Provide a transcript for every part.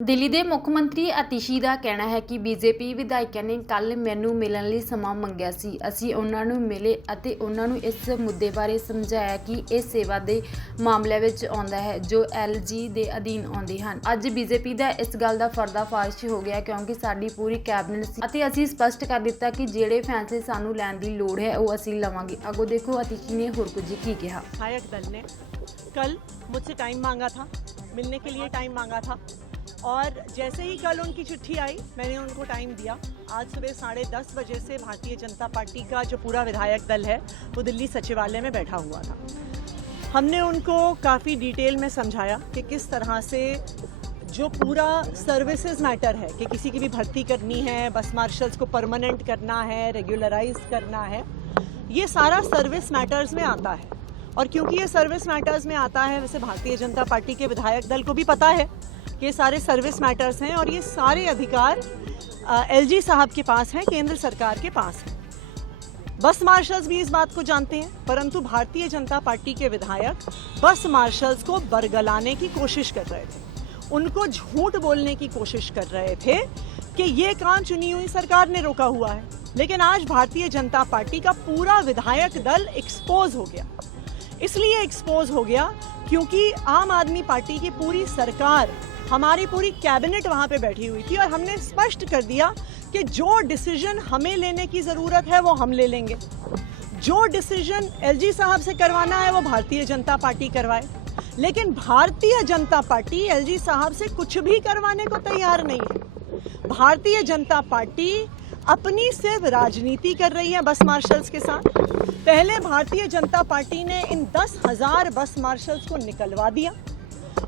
ਦਿੱਲੀ ਦੇ ਮੁੱਖ ਮੰਤਰੀ ਆਤਿਸ਼ੀ ਦਾ ਕਹਿਣਾ ਹੈ ਕਿ ਬੀਜੇਪੀ ਵਿਧਾਇਕਾਂ ਨੇ ਕੱਲ ਮੈਨੂੰ ਮਿਲਣ ਲਈ ਸਮਾਂ ਮੰਗਿਆ ਸੀ। ਅਸੀਂ ਉਹਨਾਂ ਨੂੰ ਮਿਲੇ ਅਤੇ ਉਹਨਾਂ ਨੂੰ ਇਸ ਮੁੱਦੇ ਬਾਰੇ ਸਮਝਾਇਆ ਕਿ ਇਹ ਸੇਵਾ ਦੇ ਮਾਮਲਿਆਂ ਵਿੱਚ ਆਉਂਦਾ ਹੈ ਜੋ ਐਲਜੀ ਦੇ ਅਧੀਨ ਆਉਂਦੇ ਹਨ। ਅੱਜ ਬੀਜੇਪੀ ਦਾ ਇਸ ਗੱਲ ਦਾ ਪਰਦਾਫਾਸ਼ ਹੋ ਗਿਆ ਕਿਉਂਕਿ ਸਾਡੀ ਪੂਰੀ ਕੈਬਨਿਟ ਸੀ ਅਤੇ ਅਸੀਂ ਸਪਸ਼ਟ ਕਰ ਦਿੱਤਾ ਕਿ ਜਿਹੜੇ ਫੈਸਲੇ ਸਾਨੂੰ ਲੈਣ ਦੀ ਲੋੜ ਹੈ ਉਹ ਅਸੀਂ ਲਵਾਂਗੇ। ਅੱਗੋਂ देखो आतिशी ने ਹੋਰ कुछ की कहा। विधायक दल ने कल मुझसे टाइम मांगा था, मिलने के लिए टाइम मांगा था और जैसे ही कल उनकी चिट्ठी आई मैंने उनको टाइम दिया। आज सुबह 10:30 बजे से भारतीय जनता पार्टी का जो पूरा विधायक दल है वो दिल्ली सचिवालय में बैठा हुआ था। हमने उनको काफ़ी डिटेल में समझाया कि किस तरह से जो पूरा सर्विसेज मैटर है कि किसी की भी भर्ती करनी है, बस मार्शल्स को परमानेंट करना है, रेगुलराइज करना है, ये सारा सर्विस मैटर्स में आता है। और क्योंकि ये सर्विस मैटर्स में आता है, वैसे भारतीय जनता पार्टी के विधायक दल को भी पता है कि ये सारे सर्विस मैटर्स हैं और ये सारे अधिकार एलजी साहब के पास हैं, केंद्र सरकार के पास हैं। बस मार्शल्स भी इस बात को जानते हैं, परंतु भारतीय जनता पार्टी के विधायक बस मार्शल्स को बरगलाने की कोशिश कर रहे थे, उनको झूठ बोलने की कोशिश कर रहे थे कि ये काम चुनी हुई सरकार ने रोका हुआ है। लेकिन आज भारतीय जनता पार्टी का पूरा विधायक दल एक्सपोज हो गया। इसलिए एक्सपोज हो गया क्योंकि आम आदमी पार्टी की पूरी सरकार, हमारी पूरी कैबिनेट वहाँ पे बैठी हुई थी और हमने स्पष्ट कर दिया कि जो डिसीजन हमें लेने की ज़रूरत है वो हम ले लेंगे, जो डिसीजन एलजी साहब से करवाना है वो भारतीय जनता पार्टी करवाए। लेकिन भारतीय जनता पार्टी एलजी साहब से कुछ भी करवाने को तैयार नहीं है। भारतीय जनता पार्टी अपनी सिर्फ राजनीति कर रही है बस मार्शल्स के साथ। पहले भारतीय जनता पार्टी ने इन 10,000 बस मार्शल्स को निकलवा दिया,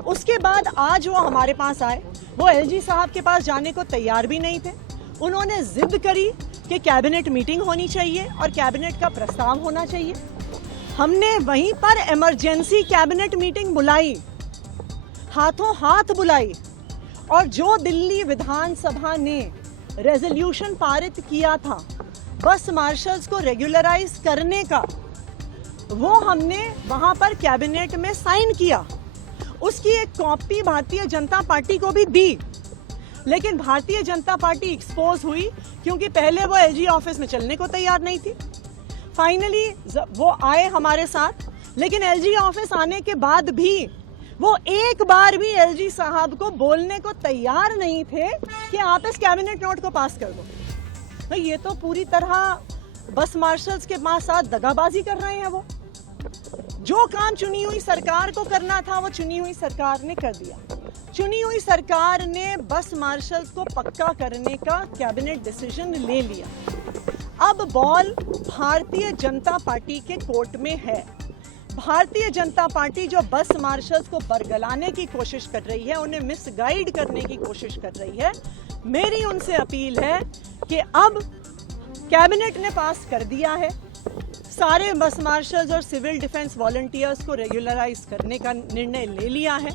उसके बाद आज वो हमारे पास आए, वो एलजी साहब के पास जाने को तैयार भी नहीं थे। उन्होंने जिद करी कि कैबिनेट मीटिंग होनी चाहिए और कैबिनेट का प्रस्ताव होना चाहिए। हमने वहीं पर इमरजेंसी कैबिनेट मीटिंग बुलाई, हाथों हाथ बुलाई, और जो दिल्ली विधानसभा ने रेजोल्यूशन पारित किया था बस मार्शल्स को रेगुलराइज करने का, वो हमने वहां पर कैबिनेट में साइन किया। उसकी एक कॉपी भारतीय जनता पार्टी को भी दी, लेकिन भारतीय जनता पार्टी एक्सपोज हुई क्योंकि पहले वो एलजी ऑफिस में चलने को तैयार नहीं थी। फाइनली वो आए हमारे साथ, लेकिन एलजी ऑफिस आने के बाद भी वो एक बार भी एलजी साहब को बोलने को तैयार नहीं थे कि आप इस कैबिनेट नोट को पास कर दो। तो ये तो पूरी तरह बस मार्शल्स के साथ दगाबाजी कर रहे हैं। वो जो काम चुनी हुई सरकार को करना था वो चुनी हुई सरकार ने कर दिया। चुनी हुई सरकार ने बस मार्शल्स को पक्का करने का कैबिनेट डिसीजन ले लिया। अब बॉल भारतीय जनता पार्टी के कोर्ट में है। भारतीय जनता पार्टी जो बस मार्शल्स को बरगलाने की कोशिश कर रही है, उन्हें मिसगाइड करने की कोशिश कर रही है। मेरी उनसे अपील है कि अब कैबिनेट ने पास कर दिया है, सारे बस मार्शल्स और सिविल डिफेंस वॉलंटियर्स को रेगुलराइज करने का निर्णय ले लिया है।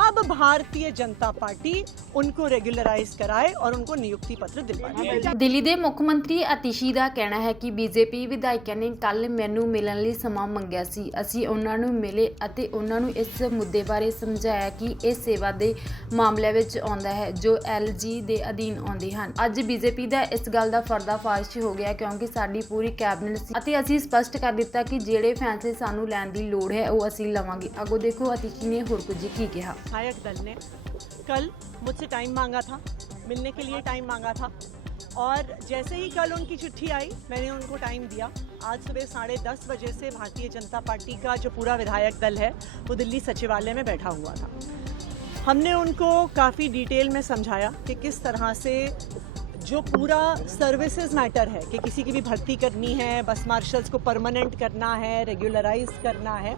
अब भारतीय जनता पार्टी उनको रेगुलराइज कराए और उनको नियुक्ति पत्र दिलवाए। ਦਿੱਲੀ ਦੇ ਮੁੱਖ ਮੰਤਰੀ ਆਤਿਸ਼ੀ ਦਾ ਕਹਿਣਾ ਹੈ ਕਿ ਬੀਜੇਪੀ ਵਿਧਾਇਕਾਂ ਨੇ ਕੱਲ ਮੈਨੂੰ ਮਿਲਣ ਲਈ ਸਮਾਂ ਮੰਗਿਆ ਸੀ। ਅਸੀਂ ਉਹਨਾਂ ਨੂੰ ਮਿਲੇ ਅਤੇ ਉਹਨਾਂ ਨੂੰ ਇਸ ਮੁੱਦੇ ਬਾਰੇ ਸਮਝਾਇਆ ਕਿ ਇਹ ਸੇਵਾ ਦੇ ਮਾਮਲਿਆਂ ਵਿੱਚ ਆਉਂਦਾ ਹੈ ਜੋ ਐਲਜੀ ਦੇ ਅਧੀਨ ਆਉਂਦੇ ਹਨ। ਅੱਜ ਬੀਜੇਪੀ ਦਾ ਇਸ ਗੱਲ ਦਾ ਪਰਦਾਫਾਸ਼ ਹੋ ਗਿਆ ਕਿਉਂਕਿ ਸਾਡੀ ਪੂਰੀ ਕੈਬਨਿਟ ਸੀ ਅਤੇ ਅਸੀਂ ਸਪਸ਼ਟ ਕਰ ਦਿੱਤਾ ਕਿ ਜਿਹੜੇ ਫੈਸਲੇ ਸਾਨੂੰ ਲੈਣ ਦੀ ਲੋੜ ਹੈ ਉਹ ਅਸੀਂ ਲਵਾਂਗੇ। ਅੱਗੋਂ देखो आतिशी ने ਹੋਰ कुछ की कहा। विधायक दल ने कल मुझसे टाइम मांगा था, मिलने के लिए टाइम मांगा था और जैसे ही कल उनकी चिट्ठी आई मैंने उनको टाइम दिया। आज सुबह 10:30 बजे से भारतीय जनता पार्टी का जो पूरा विधायक दल है वो दिल्ली सचिवालय में बैठा हुआ था। हमने उनको काफ़ी डिटेल में समझाया कि किस तरह से जो पूरा सर्विसेज मैटर है कि किसी की भी भर्ती करनी है, बस मार्शल्स को परमानेंट करना है, रेगुलराइज करना है,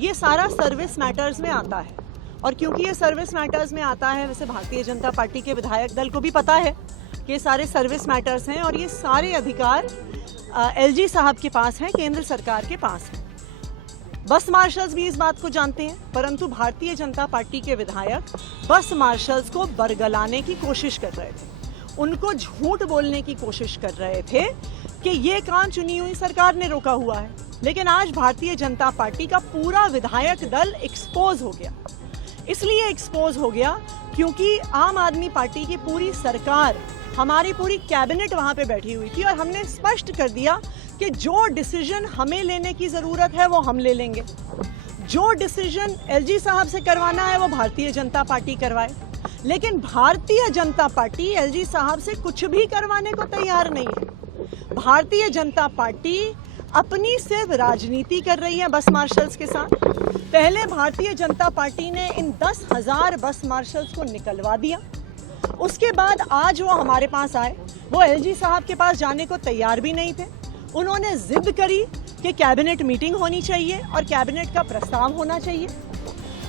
ये सारा सर्विस मैटर्स में आता है। और क्योंकि ये सर्विस मैटर्स में आता है, वैसे भारतीय जनता पार्टी के विधायक दल को भी पता है कि ये सारे सर्विस मैटर्स हैं और ये सारे अधिकार एलजी साहब के पास हैं, केंद्र सरकार के पास हैं। बस मार्शल्स भी इस बात को जानते हैं, परंतु भारतीय जनता पार्टी के विधायक बस मार्शल्स को बरगलाने की कोशिश कर रहे थे, उनको झूठ बोलने की कोशिश कर रहे थे कि ये काम चुनी हुई सरकार ने रोका हुआ है। लेकिन आज भारतीय जनता पार्टी का पूरा विधायक दल एक्सपोज हो गया। इसलिए एक्सपोज हो गया क्योंकि आम आदमी पार्टी की पूरी सरकार, हमारी पूरी कैबिनेट वहां पे बैठी हुई थी और हमने स्पष्ट कर दिया कि जो डिसीजन हमें लेने की ज़रूरत है वो हम ले लेंगे, जो डिसीजन एलजी साहब से करवाना है वो भारतीय जनता पार्टी करवाए। लेकिन भारतीय जनता पार्टी एलजी साहब से कुछ भी करवाने को तैयार नहीं है। भारतीय जनता पार्टी अपनी सिर्फ राजनीति कर रही है बस मार्शल्स के साथ। पहले भारतीय जनता पार्टी ने इन 10,000 बस मार्शल्स को निकलवा दिया, उसके बाद आज वो हमारे पास आए, वो एलजी साहब के पास जाने को तैयार भी नहीं थे। उन्होंने जिद करी कि कैबिनेट मीटिंग होनी चाहिए और कैबिनेट का प्रस्ताव होना चाहिए।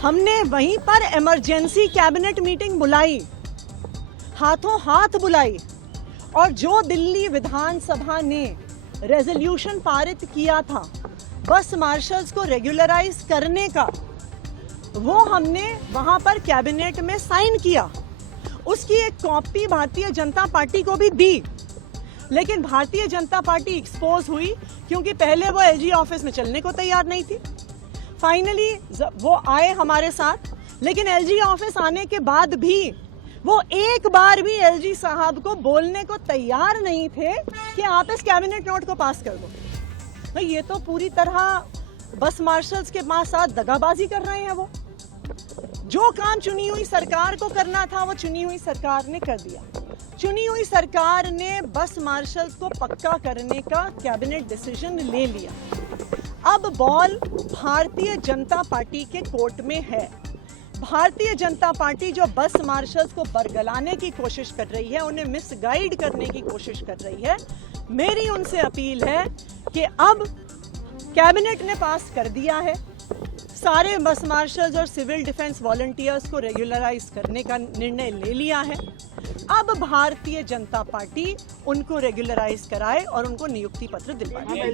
हमने वहीं पर इमरजेंसी कैबिनेट मीटिंग बुलाई, हाथों हाथ बुलाई, और जो दिल्ली विधानसभा ने रेजोल्यूशन पारित किया था बस मार्शल्स को रेगुलराइज करने का, वो हमने वहां पर कैबिनेट में साइन किया। उसकी एक कॉपी भारतीय जनता पार्टी को भी दी, लेकिन भारतीय जनता पार्टी एक्सपोज हुई क्योंकि पहले वो एलजी ऑफिस में चलने को तैयार नहीं थी। फाइनली वो आए हमारे साथ, लेकिन एलजी ऑफिस आने के बाद भी वो एक बार भी एलजी साहब को बोलने को तैयार नहीं थे कि आप इस कैबिनेट नोट को पास कर दो। भाई ये तो पूरी तरह बस मार्शल्स के साथ दगाबाजी कर रहे हैं। वो जो काम चुनी हुई सरकार को करना था वो चुनी हुई सरकार ने कर दिया। चुनी हुई सरकार ने बस मार्शल्स को पक्का करने का कैबिनेट डिसीजन ले लिया। अब बॉल भारतीय जनता पार्टी के कोर्ट में है। भारतीय जनता पार्टी जो बस मार्शल्स को बरगलाने की कोशिश कर रही है, उन्हें मिसगाइड करने की कोशिश कर रही है। मेरी उनसे अपील है कि अब कैबिनेट ने पास कर दिया है, सारे बस मार्शल्स और सिविल डिफेंस वॉलंटियर्स को रेगुलराइज करने का निर्णय ले लिया है। अब भारतीय जनता पार्टी उनको रेगुलराइज कराए और उनको नियुक्ति पत्र दिलवाए।